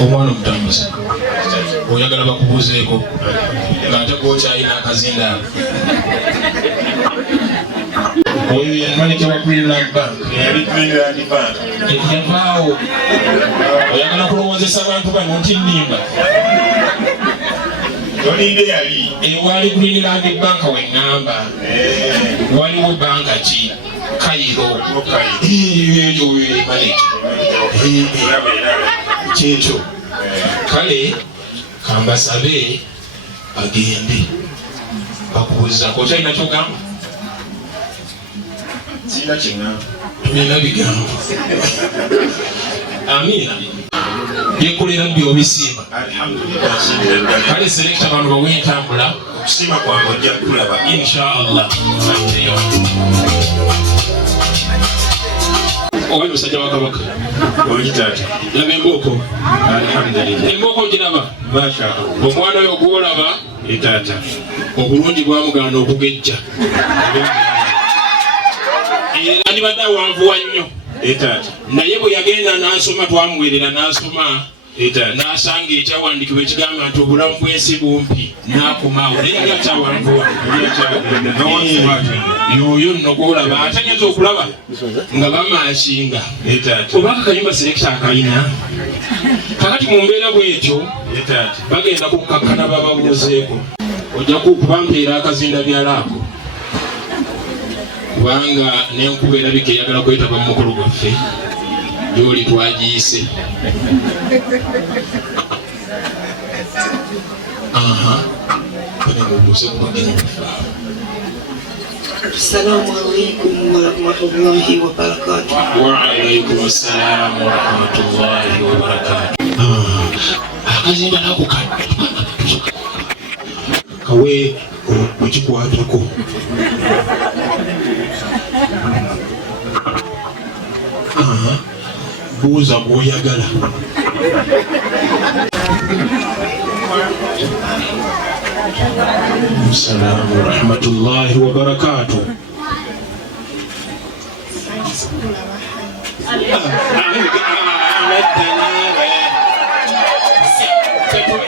omwana omutambuze oyagala bakubuuzeeko ng'ate gwokyalina akazinda oyo maneja wa Greenland Bank yavaawo oyagala kulowoozesa abantu bano nti nnimba ewali Greenland Bank weŋŋamba waliwo banka ki Kayiro eyo maneja kyekyo kale kambasabe bagende bakubuuzako kyalina kyogamba tulina bigambo amina byekolera byobisiima kale selekta abantu bawe entambula okusiima kwange ojja kulaba inshallah. Owa musajja wa Kabaka ojitaata laba embooko alhamdulillah embooko ogiraba omwana oyo gwolaba etaata obulungi bwamugana okugejja andibadde awanvuwa nnyo naye bwe yagenda n'asoma twamuweerera n'asoma n'asanga ekyawandiikibwa ekigamba nti obulamu bw'ensi bumpi n'akomaawo naye yali akyawanvuwa yoyo nno gwolaba atanyeza okulaba nga bamaakinga oba akakayimba selekita akalina kakati mu mbeera bwetyo bagenda kukakkana bababuuzeeko ojja kubampeera akazinda byalaako kubanga n'enkuba erabika eyagala kwetaba mu mukolo gwaffe gyoli twagiyise. Assalamu alaikum warahmatullahi wabarakatuh. Wa alaikum assalam warahmatullahi wabarakatuh. Akazinda nako kawe wekikwatako buuza bw'oyagala. Assalamu warahmatullahi wabarakatuh.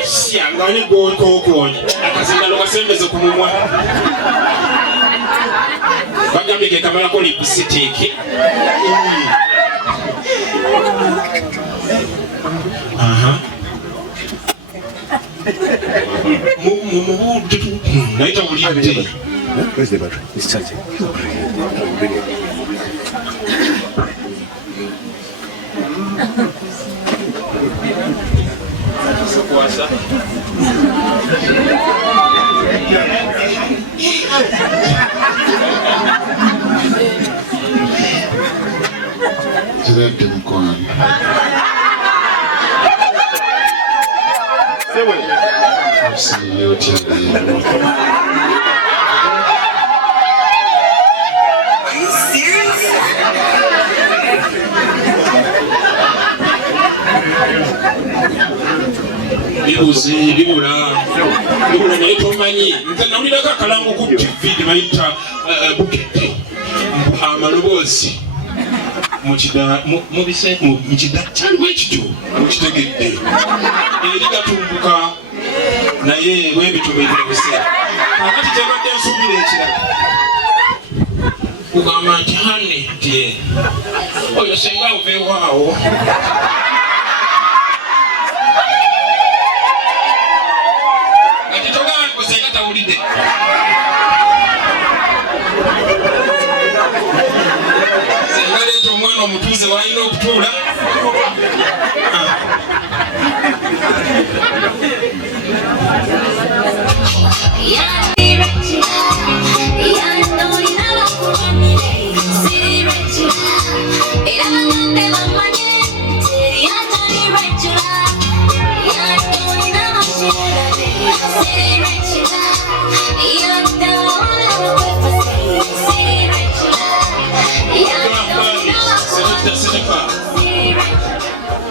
Siangani gwokokonye akazindalo kasembeze ku mumwa bagambye ke kamalako lipsitiki naita ulidde Where's the battery? It's charging. Bring it. Zirabde mukwano. bibuze bibula naye tomanyi nze nawulirako akalango ku TV tebayita bukete amaloboozi mukida kyaliwo ekityo mukitegedde eri gatumbuka naye webitubeerebuse akati kyabadde nsuubira ekirala kugamba nti hane nti oyo senga oveewaawo atitogambusengataulidde sengaleeta omwana omutuuze walina okutuula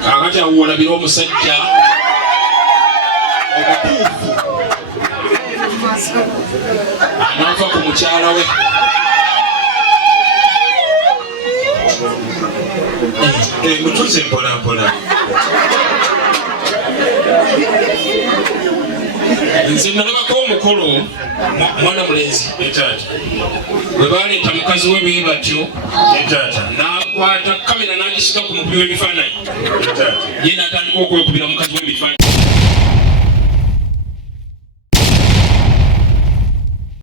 kakati awo olabira omusajja omutuufu anaava ku mukyala we mutuuze mpolampola nze nalabako omukolo mwana mulenzi etaata bwe baleeta mukazi we bwe batyo etaata n'akwata kamera n'agisiga ku mukubi w'ebifaananyi ye n'atandika okwekubira mukazi w'ebifaananyi